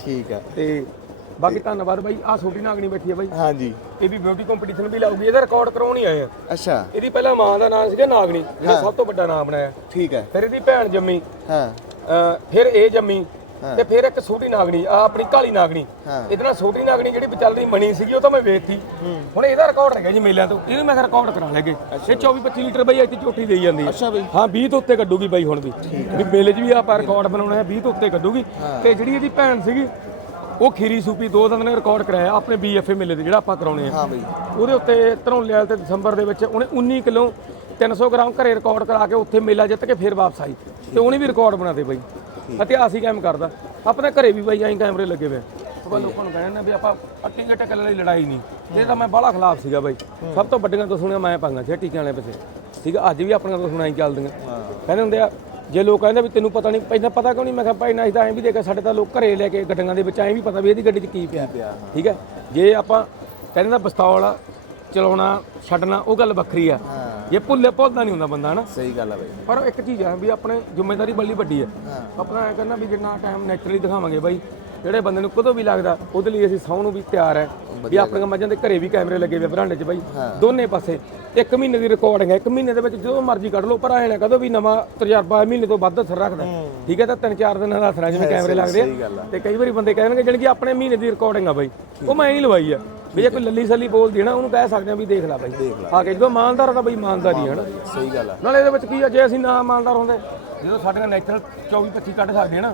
ਠੀਕ ਆ। ਤੇ ਬਾਕੀ ਧੰਨਵਾਦ ਬਾਈ ਆ ਛੋਟੀ ਨਾਗਣੀ ਬੈਠੀ ਹੈ ਬਾਈ। ਹਾਂਜੀ। ਇਹ ਵੀ ਬਿਊਟੀ ਕੰਪੀਟੀਸ਼ਨ ਵੀ ਲਾਊਗੀ ਇਹਦਾ ਰਿਕਾਰਡ ਕਰਾਉਣ ਹੀ ਆਏ ਆ। ਅੱਛਾ। ਇਹਦੀ ਪਹਿਲਾਂ ਮਾਂ ਦਾ ਨਾਮ ਸੀਗਾ ਨਾਗਣੀ ਜਿਹੜਾ ਸਭ ਤੋਂ ਵੱਡਾ ਨਾਮ ਬਣਾਇਆ। ਠੀਕ ਹੈ ਫਿਰ ਇਹਦੀ ਭੈਣ ਜੰਮੀ। ਹਾਂ। ਅਹ ਫਿਰ ਇਹ ਜੰਮੀ। ਤੇ ਫਿਰ ਇੱਕ ਛੋਟੀ ਨਾਗਣੀ ਆ ਆਪਣੀ ਕਾਲੀ ਨਾਗਣੀ। ਇਹਦੇ ਨਾਲ ਛੋਟੀ ਨਾਗਣੀ ਜਿਹੜੀ ਵਿਚਲਦੀ ਮਣੀ ਸੀਗੀ ਉਹ ਤਾਂ ਮੈਂ ਵੇਚਤੀ ਹੁਣ ਇਹਦਾ ਰਿਕਾਰਡ ਹੈਗਾ ਜੀ ਮੇਲਿਆਂ ਤੋਂ। ਇਹਨੂੰ ਮੈਂ ਰਿਕਾਰਡ ਕਰਾ ਲੈਗੇ ਇਹ 24 25 ਲੀਟਰ ਬਈ ਇੱਥੇ ਝੋਟੀ ਦੇਈ ਜਾਂਦੀ ਹੈ। ਅੱਛਾ ਬਈ। ਹਾਂ 20 ਤੋਂ ਉੱਤੇ ਕੱਢੂਗੀ ਬਾਈ ਹੁਣ ਵੀ। ਵੀ ਮੇਲੇ 'ਚ ਵੀ ਆਪਾਂ ਰਿਕਾਰਡ ਬਣਾਉਣਾ ਹੈ 20 ਤੋਂ ਉੱਤੇ ਕੱਢੂਗੀ। ਤੇ ਜਿਹੜੀ ਇਹਦੀ ਭੈਣ ਸੀਗੀ ਉਹ ਖੀਰੀ ਸੂਪੀ ਦੋ ਦਿਨ ਨੇ ਰਿਕਾਰਡ ਕਰਾਇਆ ਆਪਣੇ ਬੀਐਫਏ ਮੇਲੇ ਤੇ ਜਿਹੜਾ ਆਪਾਂ ਕਰਾਉਣੇ ਆ। ਹਾਂ ਬਈ। ਉਹਦੇ ਉੱਤੇ ਧਰੌਲੇ ਤੇ ਦਸੰਬਰ ਦੇ ਵਿੱਚ ਉਹਨੇ 19 ਕਿਲੋ 300 ਗ੍ਰਾਮ ਘਰੇ ਰਿਕਾਰਡ ਕਰਾ ਕੇ ਉੱਥੇ ਮੇਲਾ ਜਿੱਤ ਕੇ ਫੇਰ ਵਾਪਸ ਆਈ। ਤੇ ਉਹਨੇ ਵੀ ਰਿਕਾਰਡ ਬਣਾਤੇ ਬਾਈ। ਇਤਿਹਾਸ ਹੀ ਕਾਇਮ ਕਰਦਾ। ਆਪਣੇ ਘਰੇ ਵੀ ਬਾਈ ਐਂ ਕੈਮਰੇ ਲੱਗੇ ਹੋਏ ਆ। ਆਪਾਂ ਲੋਕਾਂ ਨੂੰ ਕਹਿੰਦੇ ਵੀ ਆਪਾਂ ਟੀਕੇ ਟੱਕਲ ਵਾਲੀ ਲੜਾਈ ਨਹੀਂ। ਇਹ ਤਾਂ ਮੈਂ ਬਾਹਲਾ ਖਿਲਾਫ ਸੀਗਾ ਬਾਈ। ਸਭ ਤੋਂ ਵੱਡੀਆਂ ਤੋਂ ਸੁਣਿਆ ਮੈਂ ਪਾਂਗਾ ਸੀ ਟੀਕਿਆਂ ਵਾਲੇ ਪਾਸੇ ਠੀਕ ਆ ਅੱਜ ਵੀ ਆਪਣੀਆਂ ਤੋਂ ਸੁਣਾਈ ਚੱਲਦੀਆਂ। ਕਹਿੰਦੇ ਹੁੰਦੇ ਆ ਜੇ ਲੋਕ ਕਹਿੰਦੇ ਵੀ ਤੈਨੂੰ ਪਤਾ ਨਹੀਂ ਪਹਿਲਾਂ ਪਤਾ ਕਿਉਂ ਨਹੀਂ? ਮੈਂ ਕਿਹਾ ਭਾਈ ਨਾ ਅਸੀਂ ਤਾਂ ਐਂ ਵੀ ਦੇਖਿਆ ਸਾਡੇ ਤਾਂ ਲੋਕ ਘਰੇ ਲੈ ਕੇ ਗੱਡੀਆਂ ਦੇ ਵਿੱਚ ਐਂ ਵੀ ਪਤਾ ਵੀ ਇਹਦੀ ਗੱਡੀ 'ਚ ਕੀ ਪਿਆ। ਠੀਕ ਹੈ ਜੇ ਆਪਾਂ ਕਹਿੰਦੇ ਨਾ ਪਿਸਤੌਲ ਚਲਾਉਣਾ ਛੱਡਣਾ ਉਹ ਗੱਲ ਵੱਖਰੀ ਆ। ਜੇ ਭੁੱਲੇ ਭੁੱਲਦਾ ਨਹੀਂ ਹੁੰਦਾ ਬੰਦਾ ਹਨਾ? ਸਹੀ ਗੱਲ ਆ ਬਈ। ਪਰ ਇੱਕ ਚੀਜ਼ ਆ ਵੀ ਆਪਣੇ ਜ਼ਿੰਮੇਵਾਰੀ ਬੜੀ ਵੱਡੀ ਹੈ। ਆਪਣਾ ਐ ਕਹਿੰਦਾ ਵੀ ਜਿੰਨਾ ਟਾਈਮ ਨੈਚੁਰਲੀ ਦਿਖਾਵਾਂਗੇ ਬਾਈ ਜਿਹੜੇ ਬੰਦੇ ਨੂੰ ਕਦੋਂ ਵੀ ਲੱਗਦਾ ਉਹਦੇ ਲਈ ਅਸੀਂ ਸੌਣ ਨੂੰ ਵੀ ਤਿਆਰ ਹੈ ਵੀ ਆਪਣੀਆਂ ਮੱਝਾਂ ਦੇ ਘਰੇ ਵੀ ਕੈਮਰੇ ਲੱਗੇ ਹੋਏ ਬਰਾਂਡੇ 'ਚ ਬਾਈ। ਦੋਨੇ ਪਾਸੇ ਇੱਕ ਮਹੀਨੇ ਦੀ ਰਿਕਾਰਡਿੰਗ ਹੈ ਇੱਕ ਮਹੀਨੇ ਦੇ ਵਿੱਚ ਜਦੋਂ ਮਰਜ਼ੀ ਕੱਢ ਲਓ ਪਰ ਐ ਨਾ ਕਦੋਂ ਵੀ ਨਵਾਂ ਤਜਰਬਾ ਮਹੀਨੇ ਤੋਂ ਵੱਧ ਅਸਰ ਰੱਖਦਾ ਠੀਕ ਹੈ ਤਾਂ ਤਿੰਨ ਚਾਰ ਦਿਨਾਂ ਦਾ ਅਸਰ ਜਿਵੇਂ ਕੈਮਰੇ ਲੱਗਦੇ ਆ। ਤੇ ਕਈ ਵਾਰੀ ਬੰਦੇ ਕਹਿਣਗੇ ਜਾਣੀ ਕਿ ਆਪਣੇ ਮਹੀਨੇ ਦੀ ਰਿਕਾਰਡਿੰਗ ਆ ਬਾਈ। ਉਹ ਮੈਂ ਹੀ ਲਵਾਈ ਆ ਵੀ ਜੇ ਕੋਈ ਲੱਲੀ ਸੱਲੀ ਬੋਲਦੀ ਹੈ ਨਾ ਉਹਨੂੰ ਕਹਿ ਸਕਦੇ ਆ ਵੀ ਦੇਖ ਲੈ ਬਾਈ। ਆ ਕੇ ਜਦੋਂ ਇਮਾਨਦਾਰ ਤਾਂ ਬਈ ਇਮਾਨਦਾਰੀ ਹੈ ਨਾ। ਸਹੀ ਗੱਲ ਆ। ਨਾਲੇ ਇਹਦੇ ਵਿੱਚ ਕੀ ਆ ਜੇ ਅਸੀਂ ਨਾ ਇਮਾਨਦਾਰ ਹੁੰਦੇ ਜਦੋਂ ਸਾਡੀਆਂ ਨੈਚੁਰਲ 24 25 ਕੱਢ ਸਕਦੇ ਆ ਨਾ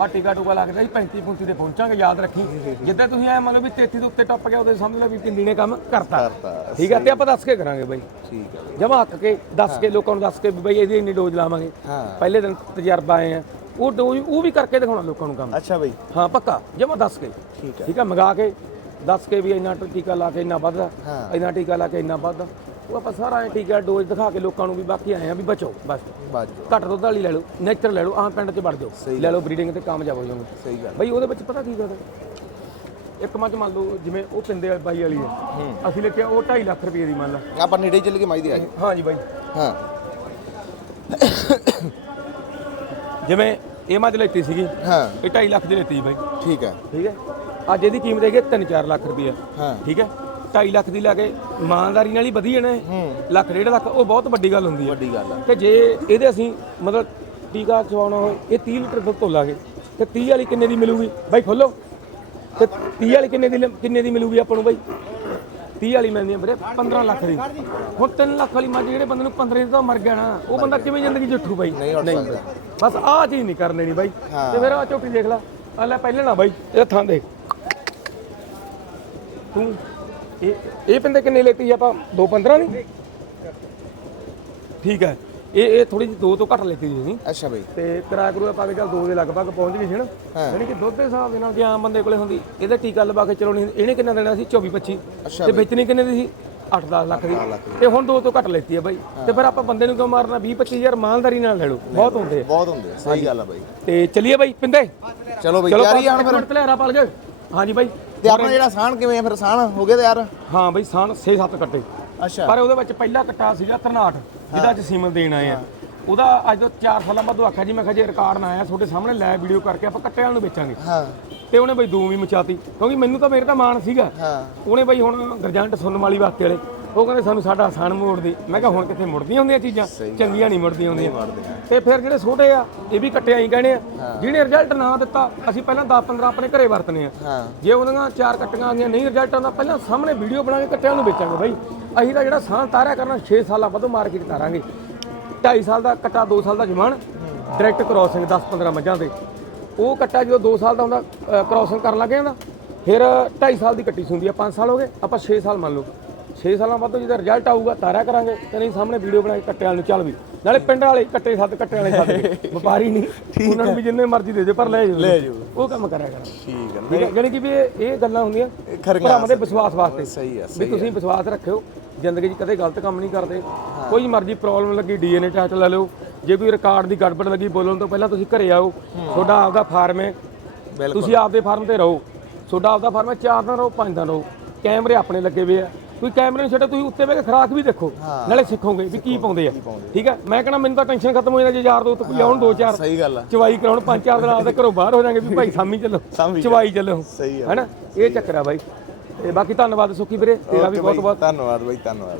ਆ ਟੀਕਾ ਟੂਕਾ ਲਾ ਕੇ ਤਾਂ ਅਸੀਂ 35 35 ਤੇ ਪਹੁੰਚਾਂਗੇ ਯਾਦ ਰੱਖੀ। ਜਿੱਦਾਂ ਤੁਸੀਂ ਐ ਮੰਨ ਲਓ ਵੀ 33 ਦੇ ਉੱਤੇ ਟੱਪ ਗਿਆ ਉਹਦੇ ਸਮਝ ਲਓ ਵੀ ਪਿੰਡੀ ਨੇ ਕੰਮ ਕਰਤਾ। ਠੀਕ ਆ ਤੇ ਆਪਾਂ ਦੱਸ ਕੇ ਕਰਾਂਗੇ ਬਾਈ। ਠੀਕ ਆ ਜਮਾ ਹੱਕ ਕੇ ਦੱਸ ਕੇ ਲੋਕਾਂ ਨੂੰ ਦੱਸ ਕੇ ਵੀ ਬਾਈ ਇਹਦੀ ਇੰਨੀ ਡੋਜ਼ ਲਾਵਾਂਗੇ। ਹਾਂ। ਪਹਿਲੇ ਦਿਨ ਤਜਰਬਾ ਆਏ ਆ। ਉਹ ਡੋਜ਼ ਉਹ ਵੀ ਕਰਕੇ ਦਿਖਾਉਣਾ ਲੋਕਾਂ ਨੂੰ ਕੰਮ। ਅੱਛਾ ਬਈ। ਹਾਂ ਪੱਕਾ। ਜਮਾ ਦੱਸ ਕੇ। ਠੀਕ ਹੈ ਠੀਕ ਆ ਮੰਗਾ ਕੇ। ਦੱਸ ਕੇ ਵੀ ਇੰਨਾ ਟੀਕਾ ਲਾ ਕੇ ਇੰਨਾ ਵੱਧਦਾ। ਹਾਂ। ਇੰਨਾ ਟੀਕਾ ਲਾ ਕੇ ਇੰਨਾ ਵੱਧਦਾ। ਉਹ ਆਪਾਂ ਸਾਰਾ ਇਹ ਟੀਕਾ ਡੋਜ਼ ਦਿਖਾ ਕੇ ਲੋਕਾਂ ਨੂੰ ਵੀ ਬਾਕੀ ਆਏ ਆ ਵੀ ਬਚੋ ਬਸ। ਬਾਜੋ ਘੱਟ ਦੁੱਧ ਵਾਲੀ ਲੈ ਲਓ ਨੇਚਰ ਲੈ ਲਓ ਆਹ ਪਿੰਡ 'ਚ ਵੜ ਜਾਓ। ਲੈ ਲਓ ਬਰੀਡਿੰਗ ਤੇ ਕਾਮਯਾਬ ਹੋ ਜਾਓਗੇ। ਸਹੀ ਗੱਲ। ਬਈ ਉਹਦੇ ਵਿੱਚ ਪਤਾ ਕੀ ਕਰਦਾ ਇੱਕ ਮੱਝ ਮੰਨ ਲਓ ਜਿਵੇਂ ਉਹ ਪਿੰਦੇ ਬਾਈ ਵਾਲੀ ਹੈ। ਅਸੀਂ ਲਿਖਿਆ ਉਹ 2.5 ਲੱਖ ਰੁਪਏ ਦੀ ਮੰਨ ਲਾ। ਆਪਾਂ ਨੇੜੇ ਚੱਲ ਕੇ ਮਾਈ ਦੇ ਆ ਜਾਓ ਹਾਂ ਜੀ ਬਾਈ। ਹਾਂ। ਜਿਵੇਂ ਇਹ ਮੱਝ ਲੈਤੀ ਸੀਗੀ ਹਾਂ। ਇਹ 2.5 ਲੱਖ ਦੀ ਲੈਤੀ ਬਾਈ। ਠੀਕ ਹੈ। ਠੀਕ ਹੈ? ਅੱਜ ਇਹਦੀ ਕੀਮਤ ਹੈਗੀ 3-4 ਲੱਖ ਰੁਪਏ। ਹਾਂ। ਠੀਕ ਹੈ? 2.5 ਲੱਖ ਦੀ ਲਾ ਕੇ ਇਮਾਨਦਾਰੀ ਨਾਲ ਹੀ ਵਧੀਆ ਨੇ ਹੂੰ। ਲੱਖ ਡੇਢ ਲੱਖ ਉਹ ਬਹੁਤ ਵੱਡੀ ਗੱਲ ਹੁੰਦੀ ਹੈ। ਵੱਡੀ ਗੱਲ ਆ। ਤੇ ਜੇ ਇਹਦੇ ਅਸੀਂ ਮਤਲਬ ਟੀਕਾ ਚਵਾਉਣਾ ਹੋਏ ਇਹ 30 ਲੀਟਰ ਦੁੱਧ ਤੋਲਾਂਗੇ ਤੇ 30 ਵਾਲੀ ਕਿੰਨੇ ਦੀ ਮਿਲੂਗੀ? ਬਾਈ ਖੋਲੋ। ਤੇ 30 ਵਾਲੀ ਕਿੰਨੇ ਦੀ ਕਿੰਨੇ ਦੀ ਮਿਲੂਗੀ ਆਪਾਂ ਨੂੰ ਬਾਈ? 30 ਵਾਲੀ ਮਿਲਦੀ ਹੈ ਵੀਰੇ 15 ਲੱਖ ਦੀ। ਹੁਣ 3 ਲੱਖ ਵਾਲੀ ਮੱਝ ਜਿਹੜੇ ਬੰਦੇ ਨੂੰ 15 ਦੀ ਤਾਂ ਮਰ ਗਿਆ ਨਾ ਉਹ ਬੰਦਾ ਕਿਵੇਂ ਜ਼ਿੰਦਗੀ ਜੁੱਠੂ ਬਾਈ? ਨਹੀਂ ਬਸ ਆਹ ਚੀਜ਼ ਨਹੀਂ ਕਰਨ ਦੇਣੀ ਬਾਈ। ਤੇ ਫਿਰ ਆ ਝੋਟੀ ਦੇਖ ਲੈ। ਆ ਲੈ ਪਹਿਲੇ ਨਾ ਬਾਈ ਇਹ ਥਾਂ ਦੇਖ। ਤੂੰ ਇਹ ਇਹ ਪਿੰਦੇ ਕਿੰਨੇ ਲੈਤੀ ਆਪਾਂ? 215 ਨਹੀਂ। ਠੀਕ ਹੈ। ਇਹ ਇਹ ਥੋੜੀ ਜਿਹੀ ਦੋ ਤੋਂ ਘੱਟ ਲੈਤੀ ਜੀ ਅੱਛਾ ਬਈ। ਤੇ ਕਿਰਾਇਆ ਕਰੂਆ ਪਾ ਕੇ ਚੱਲ ਦੋ ਦੇ ਲਗਭਗ ਪਹੁੰਚ ਗਈ ਸੀ ਨਾ। ਯਾਨੀ ਕਿ ਦੁੱਧ ਦੇ ਹਿਸਾਬ ਦੇ ਨਾਲ ਜੇ ਆਮ ਬੰਦੇ ਕੋਲੇ ਹੁੰਦੀ ਇਹਦੇ ਟੀਕਾ ਲਵਾ ਕੇ ਚਲਾਉਣੀ ਇਹਨੇ ਕਿੰਨਾ ਦੇਣਾ ਸੀ? 24 25 ਅੱਛਾ ਤੇ ਵੇਚਣੀ ਕਿੰਨੇ ਦੀ ਸੀ? 8-10 ਲੱਖ ਦੀ। ਤੇ ਹੁਣ ਦੋ ਤੋਂ ਘੱਟ ਲੈਤੀ ਹੈ ਬਾਈ। ਤੇ ਫਿਰ ਆਪਾਂ ਬੰਦੇ ਨੂੰ ਕਿਉਂ ਮਾਰਨਾ? 20 25000 ਮਾਲਦਾਰੀ ਨਾਲ ਲੈ ਲਓ। ਬਹੁਤ ਹੁੰਦੇ ਬਹੁਤ ਹੁੰਦੇ ਸਹੀ ਗੱਲ ਆ ਬਈ। ਤੇ ਚੱਲੀਏ ਬਾਈ ਪਿੰਦੇ। ਚਲੋ ਬਈ ਤਿਆਰੀ ਆ ਹੁਣ ਇੱਕ ਮਿੰਟ ਤੇ ਲਹਿਰਾ ਪਲ ਜਾ ਹਾਂਜੀ ਬਾਈ। ਤੇ ਆਪਣਾ ਜਿਹੜਾ ਸਾਣ ਕਿਵੇਂ ਆ ਫਿਰ? ਸਾਣ ਹੋ ਗਿਆ ਤੇ ਯਾਰ ਹਾਂ ਬਾਈ ਸਾਨ 6-7 ਕੱਟੇ। ਅੱਛਾ। ਪਰ ਉਹਦੇ ਵਿੱਚ ਪਹਿਲਾ ਕੱਟਾ ਸੀਗਾ ਤਰਨਾਟ ਜਿਹਦਾ ਅੱਜ ਸੀਮਨ ਦੇਣ ਆਏ ਆ। ਉਹਦਾ ਅੱਜ ਤੋਂ 4 ਸਾਲਾਂ ਬਾਅਦ ਉਹ ਆਖਿਆ ਜੀ ਮੈਂ ਕਿਹਾ ਜੇ ਰਿਕਾਰਡ ਨਾ ਆਇਆ ਤੁਹਾਡੇ ਸਾਹਮਣੇ ਲੈ ਵੀਡੀਓ ਕਰਕੇ ਆਪਾਂ ਕੱਟਿਆਂ ਨੂੰ ਵੇਚਾਂਗੇ। ਹਾਂ। ਤੇ ਉਹਨੇ ਬਈ ਦੂੰ ਵੀ ਮਚਾਤੀ ਕਿਉਂਕਿ ਮੈਨੂੰ ਤਾਂ ਮੇਰੇ ਤਾਂ ਮਾਣ ਸੀਗਾ। ਹਾਂ। ਉਹਨੇ ਬਈ ਹੁਣ ਗਰਜੰਟ ਸੁਣਨ ਵਾਲੀ ਵਾਸਤੇ ਵਾਲੇ। ਉਹ ਕਹਿੰਦੇ ਸਾਨੂੰ ਸਾਡਾ ਆਸਾਨ ਮੋੜਦੀ। ਮੈਂ ਕਿਹਾ ਹੁਣ ਕਿੱਥੇ ਮੁੜਦੀਆਂ ਹੁੰਦੀਆਂ ਚੀਜ਼ਾਂ? ਚੰਗੀਆਂ ਨਹੀਂ ਮੁੜਦੀਆਂ ਹੁੰਦੀਆਂ। ਤੇ ਫਿਰ ਜਿਹੜੇ ਛੋਟੇ ਆ ਇਹ ਵੀ ਕੱਟਿਆ ਹੀ ਕਹਿੰਦੇ ਆ ਜਿਹਨੇ ਰਿਜ਼ਲਟ ਨਾ ਦਿੱਤਾ ਅਸੀਂ ਪਹਿਲਾਂ 10 15 ਆਪਣੇ ਘਰੇ ਵਰਤਨੇ ਆ। ਜੇ ਉਹਦੀਆਂ ਚਾਰ ਕੱਟੀਆਂ ਆ ਗਈਆਂ ਨਹੀਂ ਰਿਜ਼ਲਟ ਆਉਂਦਾ ਪਹਿਲਾਂ ਸਾਹਮਣੇ ਵੀਡੀਓ ਬਣਾ ਕੇ ਕੱਟਿਆਂ ਨੂੰ ਵੇਚਾਂਗੇ ਬਾਈ। ਅਸੀਂ ਤਾਂ ਜਿਹੜਾ ਸਾਹ ਤਾਰਿਆ ਕਰਨਾ 6 ਸਾਲਾਂ ਬਾਅਦ ਮਾਰਕੀਟ ਤਾਰਾਂਗੇ। 2.5 ਸਾਲ ਦਾ ਕੱਟਾ 2 ਸਾਲ ਦਾ ਜਮਾਨ ਡਾਇਰੈਕਟ ਕ੍ਰਾਸਿੰਗ 10 15 ਮੱਝਾਂ ਦੇ। ਉਹ ਕੱਟਾ ਜਦੋਂ 2 ਸਾਲ ਦਾ ਹੁੰਦਾ ਕ੍ਰਾਸਿੰਗ ਕਰਨ ਲੱਗੇ ਜਾਂਦਾ ਫਿਰ 2.5 ਸਾਲ ਦੀ ਕੱਟੀ ਸੁੰਦੀ ਆ 5 ਸਾਲ ਹੋ ਗਏ ਆਪਾਂ 6 ਸਾਲ ਮੰਨ ਲਓ। 6 ਸਾਲਾਂ ਬਾਅਦ ਜਿਹਦਾ ਰਿਜ਼ਲਟ ਆਊਗਾ ਤਾਰਿਆ ਕਰਾਂਗੇ। ਤੇ ਨਹੀਂ ਸਾਹਮਣੇ ਵੀਡੀਓ ਬਣਾ ਕੇ ਕੱਟੇ ਵਾਲ ਨੂੰ ਚੱਲ ਵੀ। ਨਾਲੇ ਪਿੰਡ ਵਾਲੇ ਕੱਟੇ ਸੱਤ ਕੱਟੇ ਵਾਲੇ ਸੱਤ। ਵਪਾਰੀ ਨਹੀਂ। ਉਹਨਾਂ ਨੂੰ ਵੀ ਜਿੰਨੇ ਮਰਜ਼ੀ ਦੇ ਦੇ ਪਰ ਲੈ ਜਾਓ। ਲੈ ਜਾਓ। ਉਹ ਕੰਮ ਕਰਿਆ ਕਰਾਂ। ਠੀਕ ਠੀਕ ਹੈ। ਜਾਣੀ ਕਿ ਵੀ ਇਹ ਗੱਲਾਂ ਹੁੰਦੀਆਂ ਭਰਾਵਾਂ ਦੇ ਵਿਸ਼ਵਾਸ ਵਾਸਤੇ। ਸਹੀ ਆ ਵੀ ਤੁਸੀਂ ਵਿਸ਼ਵਾਸ ਰੱਖਿਓ। ਜ਼ਿੰਦਗੀ 'ਚ ਕਦੇ ਗਲਤ ਕੰਮ ਨਹੀਂ ਕਰਦੇ। ਕੋਈ ਮਰਜ਼ੀ ਪ੍ਰੋਬਲਮ ਲੱਗੀ ਡੀਐਨਏ ਟੈਸਟ ਲੈ ਲਿਓ। ਜੇ ਕੋਈ ਰਿਕਾਰਡ ਦੀ ਗੜਬੜ ਲੱਗੀ ਬੋਲਣ ਤੋਂ ਪਹਿਲਾਂ ਤੁਸੀਂ ਘਰੇ ਆਓ। ਤੁਹਾਡਾ ਆਪਦਾ ਫਾਰਮ ਹੈ। ਤੁਸੀਂ ਆਪਦੇ ਫਾਰਮ ਤੇ ਰਹੋ। ਤੁਹਾਡਾ ਆਪਦਾ ਫਾਰਮ ਹੈ। ਚਾਰ ਦਿਨ ਰਹੋ ਪੰਜ ਦਿਨ ਰਹੋ। ਕੈਮਰੇ ਆਪਣੇ ਲੱਗੇ ਹੋਏ ਆ। ਕੋਈ ਕੈਮਰੇ ਨੂੰ ਛੱਡੋ ਤੁਸੀਂ ਉੱਤੇ ਬਹਿ ਕੇ ਖਰਾਕ ਵੀ ਦੇਖੋ। ਨਾਲੇ ਸਿੱਖੋਗੇ ਵੀ ਕੀ ਪਾਉਂਦੇ ਆ। ਠੀਕ ਹੈ ਮੈਂ ਕਹਿੰਦਾ ਮੈਨੂੰ ਤਾਂ ਟੈਨਸ਼ਨ ਖਤਮ ਹੋ ਜਾਂਦੀ ਜੇ ਯਾਰ ਦੋਸਤ ਕੋਈ ਆਉਣ ਦੋ ਚਾਰ ਸਹੀ ਗੱਲ ਆ। ਚਵਾਈ ਕਰਾਉਣ ਪੰਜ ਚਾਰ ਦਿਨ ਆਪਦੇ ਘਰੋਂ ਬਾਹਰ ਹੋ ਜਾਣਗੇ ਵੀ ਭਾਈ ਸਾਮੀ ਚੱਲੋ ਚਵਾਈ ਚੱਲੋ। ਸਹੀ ਹੈਨਾ? ਇਹ ਚੱਕਰ ਆ ਬਾਈ। ਤੇ ਬਾਕੀ ਧੰਨਵਾਦ ਸੁਖੀ ਵੀਰੇ ਤੇਰਾ ਵੀ ਬਹੁਤ ਬਹੁਤ ਧੰਨਵਾਦ ਬਾਈ ਧੰਨਵਾਦ।